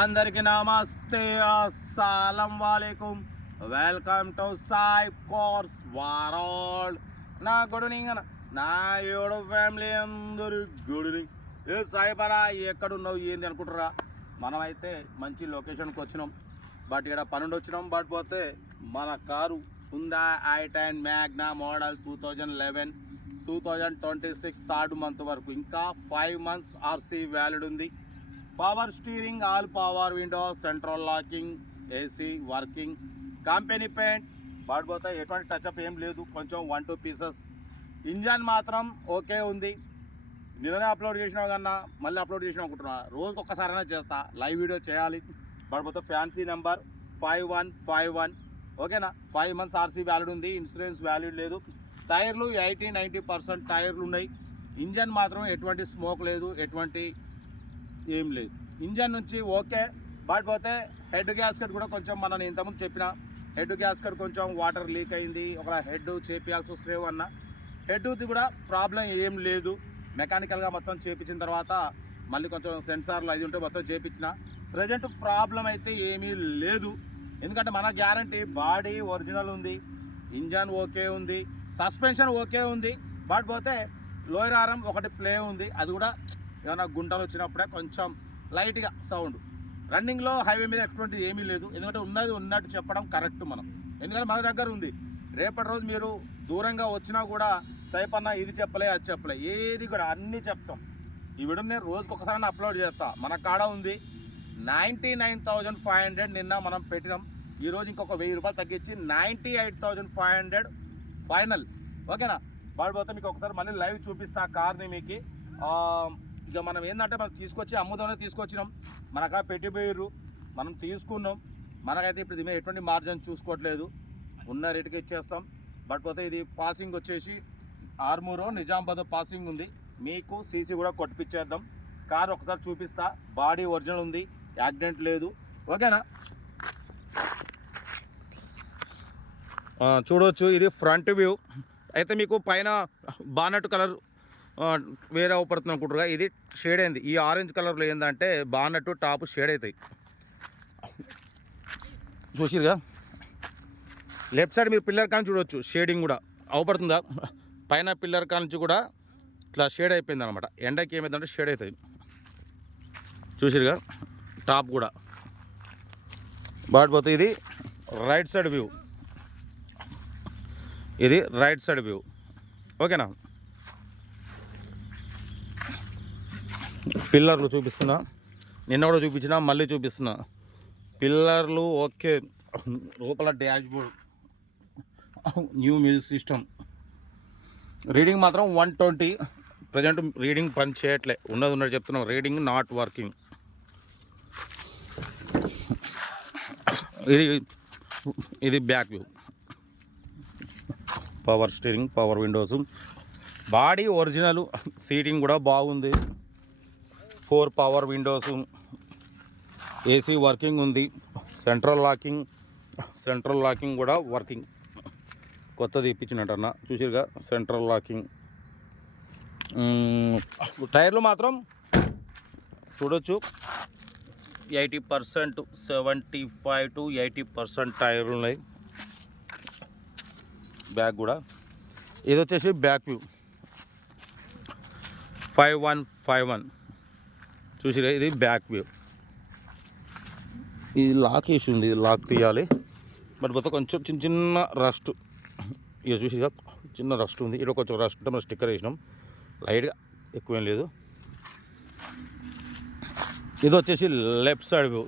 అందరికి నమస్తే, అస్సలం వాలేకుం. Welcome to Sai course world. నా గుడ్ ఈవినింగ్ అన్న, నా ఏడు ఫ్యామిలీ అందరు గుడ్ ఈవినింగ్. ఏ సాయి పరా ఎక్కడున్నావు ఏంది అనుకుంటారా? మనమైతే మంచి లొకేషన్కి వచ్చినాం. బట్ ఇక్కడ పనుండి వచ్చినాం. బట్ పోతే మన car Hyundai i10 Magna model 2011 2026 third month వరకు ఇంకా 5 months ఆర్సీ వ్యాలిడ్ ఉంది. Power steering, all power window, central locking, AC working, company paint. పడిపోతే ఎటువంటి టచ్అప్ ఏం లేదు, కొంచెం 1-2 పీసెస్. ఇంజన్ మాత్రం ఓకే ఉంది. నిన్ననే అప్లోడ్ చేసినావు కన్నా మళ్ళీ అప్లోడ్ చేసినా అనుకుంటున్నా. రోజుకి ఒక్కసారైనా చేస్తా, లైవ్ వీడియో చేయాలి. పడిపోతే ఫ్యాన్సీ నెంబర్ 5151 ఓకేనా. 5 months ఆర్సీ వ్యాలిడ్ ఉంది, ఇన్సూరెన్స్ వ్యాలిడ్ లేదు. టైర్లు 80-90% టైర్లు ఉన్నాయి. ఇంజన్ మాత్రం ఎటువంటి స్మోక్ లేదు, ఎటువంటి ఏం లేదు. ఇంజన్ నుంచి ఓకే. బట్ పోతే హెడ్ గ్యాస్కెట్ కూడా కొంచెం నేను ఇంతకుముందు చెప్పిన హెడ్ గ్యాస్కెట్ కొంచెం వాటర్ లీక్ అయింది. ఒక హెడ్ చేపియాల్సి వస్తేవో అన్న. హెడ్ది కూడా ప్రాబ్లం ఏం లేదు. మెకానికల్గా మొత్తం చేపించిన తర్వాత మళ్ళీ కొంచెం సెన్సార్లు అది ఉంటే మొత్తం చేపించిన. ప్రజెంట్ ప్రాబ్లం అయితే ఏమీ లేదు, ఎందుకంటే మన గ్యారంటీ. బాడీ ఒరిజినల్ ఉంది, ఇంజన్ ఓకే ఉంది, సస్పెన్షన్ ఓకే ఉంది. బట్ పోతే లోయర్ ఆర్ఎం ఒకటి ప్లే ఉంది, అది కూడా ఏమైనా గుంటలు వచ్చినప్పుడే కొంచెం లైట్గా సౌండ్. రన్నింగ్లో హైవే మీద ఎటువంటి ఏమీ లేదు, ఎందుకంటే ఉన్నది ఉన్నట్టు చెప్పడం కరెక్ట్ మనం, ఎందుకంటే మన దగ్గర ఉంది. రేపటి రోజు మీరు దూరంగా వచ్చినా కూడా సైపన్న ఇది చెప్పలే అది చెప్పలే ఏది కూడా అన్నీ చెప్తాం. ఈ వీడియో నేను రోజుకి ఒకసారి అప్లోడ్ చేస్తా. మన కాడ ఉంది 99,500 నిన్న మనం పెట్టినాం. ఈరోజు ఇంకొక 1000 రూపాయలు తగ్గించి 98,500 ఫైనల్ ఓకేనా. వాడిపోతే మీకు ఒకసారి మళ్ళీ లైవ్ చూపిస్తా కార్ని మీకు. ఇక మనం ఏంటంటే మనం తీసుకొచ్చి అమ్ముదామని తీసుకొచ్చినాం. మనకా పెట్టిపోయారు, మనం తీసుకున్నాం. మనకైతే ఇప్పుడు ఇది ఎటువంటి మార్జిన్ చూసుకోవట్లేదు, ఉన్న రేటుకి ఇచ్చేస్తాం. బట్ పోతే ఇది పాసింగ్ వచ్చేసి ఆర్మూరు నిజామాబాద్ పాసింగ్ ఉంది. మీకు సీసీ కూడా కొట్టిపించేద్దాం. కార్ ఒకసారి చూపిస్తా. బాడీ ఒరిజినల్ ఉంది, యాక్సిడెంట్ లేదు ఓకేనా. చూడవచ్చు, ఇది ఫ్రంట్ వ్యూ. అయితే మీకు పైన బానట్ కలర్ వేరే అవపడుతుంది అనుకుంటారుగా, ఇది షేడ్ అయింది. ఈ ఆరెంజ్ కలర్లో ఏంటంటే బానట్టు టాప్ షేడ్ అవుతాయి. చూసిరుగా లెఫ్ట్ సైడ్ మీరు పిల్లర్ కాని చూడవచ్చు, షేడింగ్ కూడా అవపడుతుందా. పైన పిల్లర్ కానించి కూడా ఇట్లా షేడ్ అయిపోయింది అనమాట. ఎండకి ఏమైందంటే షేడ్ అవుతుంది. చూసిరుగా టాప్ కూడా. బాటిపోతే ఇది రైట్ సైడ్ వ్యూ, ఇది రైట్ సైడ్ వ్యూ ఓకేనా. పిల్లర్లు చూపిస్తున్నా, నిన్న కూడా చూపించిన మళ్ళీ చూపిస్తున్నా. పిల్లర్లు ఓకే. లోపల dashboard, new music system. Reading మాత్రం 120. ప్రజెంట్ రీడింగ్ పని చేయట్లే, ఉన్నది చెప్తున్నాం. Reading not working. ఇది back view. Power steering, power windows, body original, seating కూడా బాగుంది. 4 పవర్ విండోస్, ఏసీ వర్కింగ్ ఉంది. సెంట్రల్ లాకింగ్ కూడా వర్కింగ్. కొత్తది ఇప్పించినట్టన్నా చూసిరుగా సెంట్రల్ లాకింగ్. టైర్లు మాత్రం చూడొచ్చు 80%, 75-80% టైర్లు ఉన్నాయి. బ్యాక్ కూడా. ఇది వచ్చేసి బ్యాక్ వ్యూ 5151 చూసిరా. ఇది బ్యాక్ వ్యూ. ఇది లాక్ వేసి ఉంది, లాక్ తీయాలి. బట్ పోతే కొంచెం చిన్న రస్ట్. ఇక చూసిగా చిన్న రస్ట్ ఉంది. ఇక్కడ కొంచెం రస్ట్ ఉంటే మనం స్టిక్కర్ వేసినాం లైట్గా, ఎక్కువేం లేదు. ఇది వచ్చేసి లెఫ్ట్ సైడ్ వ్యూ.